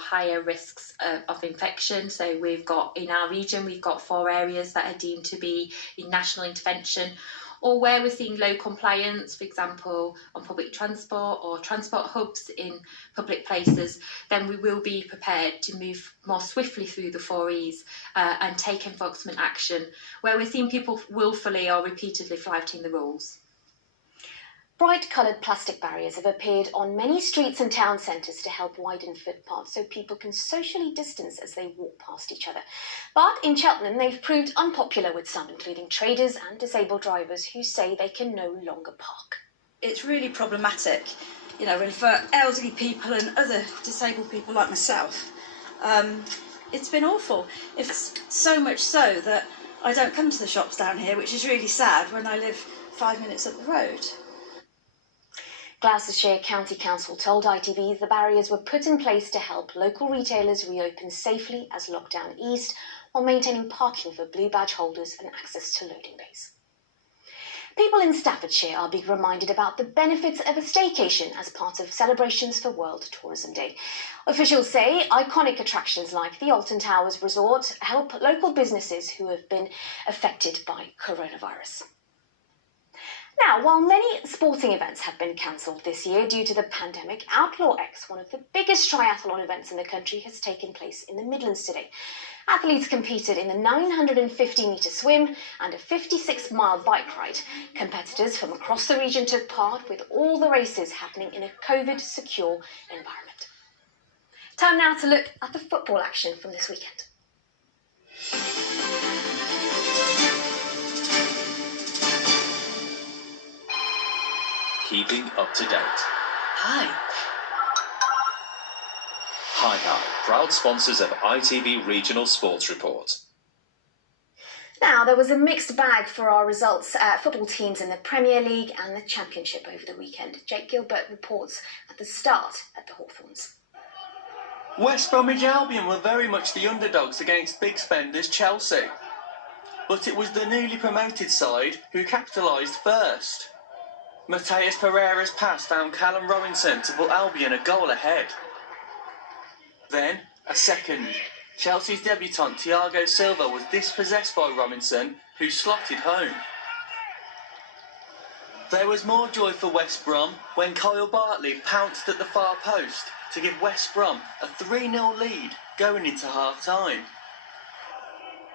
higher risks of infection. So we've got, in our region, we've got 4 areas that are deemed to be in national intervention, or where we're seeing low compliance, for example, on public transport or transport hubs in public places, then we will be prepared to move more swiftly through the 4Es and take enforcement action where we're seeing people willfully or repeatedly flouting the rules. Bright-coloured plastic barriers have appeared on many streets and town centres to help widen footpaths so people can socially distance as they walk past each other. But in Cheltenham, they've proved unpopular with some, including traders and disabled drivers who say they can no longer park. It's really problematic, you know, and for elderly people and other disabled people like myself. It's been awful. It's so much so that I don't come to the shops down here, which is really sad when I live 5 minutes up the road. Gloucestershire County Council told ITV the barriers were put in place to help local retailers reopen safely as lockdown eased, while maintaining parking for blue badge holders and access to loading bays. People in Staffordshire are being reminded about the benefits of a staycation as part of celebrations for World Tourism Day. Officials say iconic attractions like the Alton Towers Resort help local businesses who have been affected by coronavirus. Now, while many sporting events have been cancelled this year due to the pandemic, Outlaw X, one of the biggest triathlon events in the country, has taken place in the Midlands today. Athletes competed in the 950-metre swim and a 56-mile bike ride. Competitors from across the region took part, with all the races happening in a COVID-secure environment. Time now to look at the football action from this weekend. Keeping up to date. Hi. Hi, proud sponsors of ITV Regional Sports Report. Now, there was a mixed bag for our results football teams in the Premier League and the Championship over the weekend. Jake Gilbert reports at the start at the Hawthorns. West Bromwich Albion were very much the underdogs against big spenders Chelsea. But it was the newly promoted side who capitalised first. Mateus Pereira's pass found Callum Robinson to put Albion a goal ahead. Then, a second. Chelsea's debutant Thiago Silva was dispossessed by Robinson, who slotted home. There was more joy for West Brom when Kyle Bartley pounced at the far post to give West Brom a 3-0 lead going into half-time.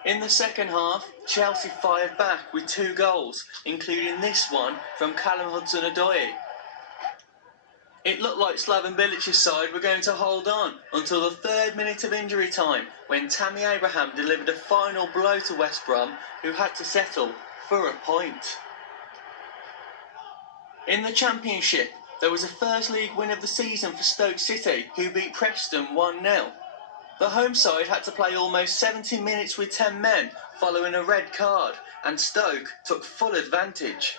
In the second half, Chelsea fired back with 2 goals, including this one from Callum Hudson-Odoi. It looked like Slaven Bilic's side were going to hold on until the 3rd minute of injury time, when Tammy Abraham delivered a final blow to West Brom, who had to settle for a point. In the Championship, there was a first league win of the season for Stoke City, who beat Preston 1-0. The home side had to play almost 70 minutes with 10 men following a red card, and Stoke took full advantage.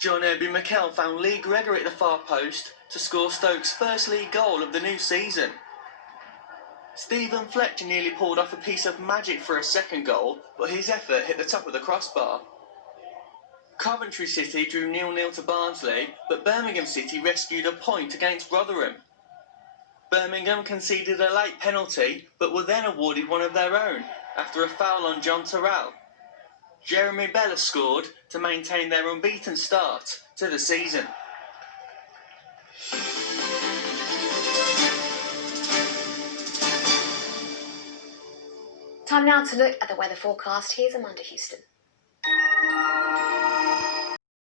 John Obi Mikel found Lee Gregory at the far post to score Stoke's first league goal of the new season. Stephen Fletcher nearly pulled off a piece of magic for a second goal, but his effort hit the top of the crossbar. Coventry City drew 0-0 to Barnsley, but Birmingham City rescued a point against Rotherham. Birmingham conceded a late penalty, but were then awarded one of their own after a foul on John Terrell. Jeremy Bella scored to maintain their unbeaten start to the season. Time now to look at the weather forecast. Here's Amanda Houston.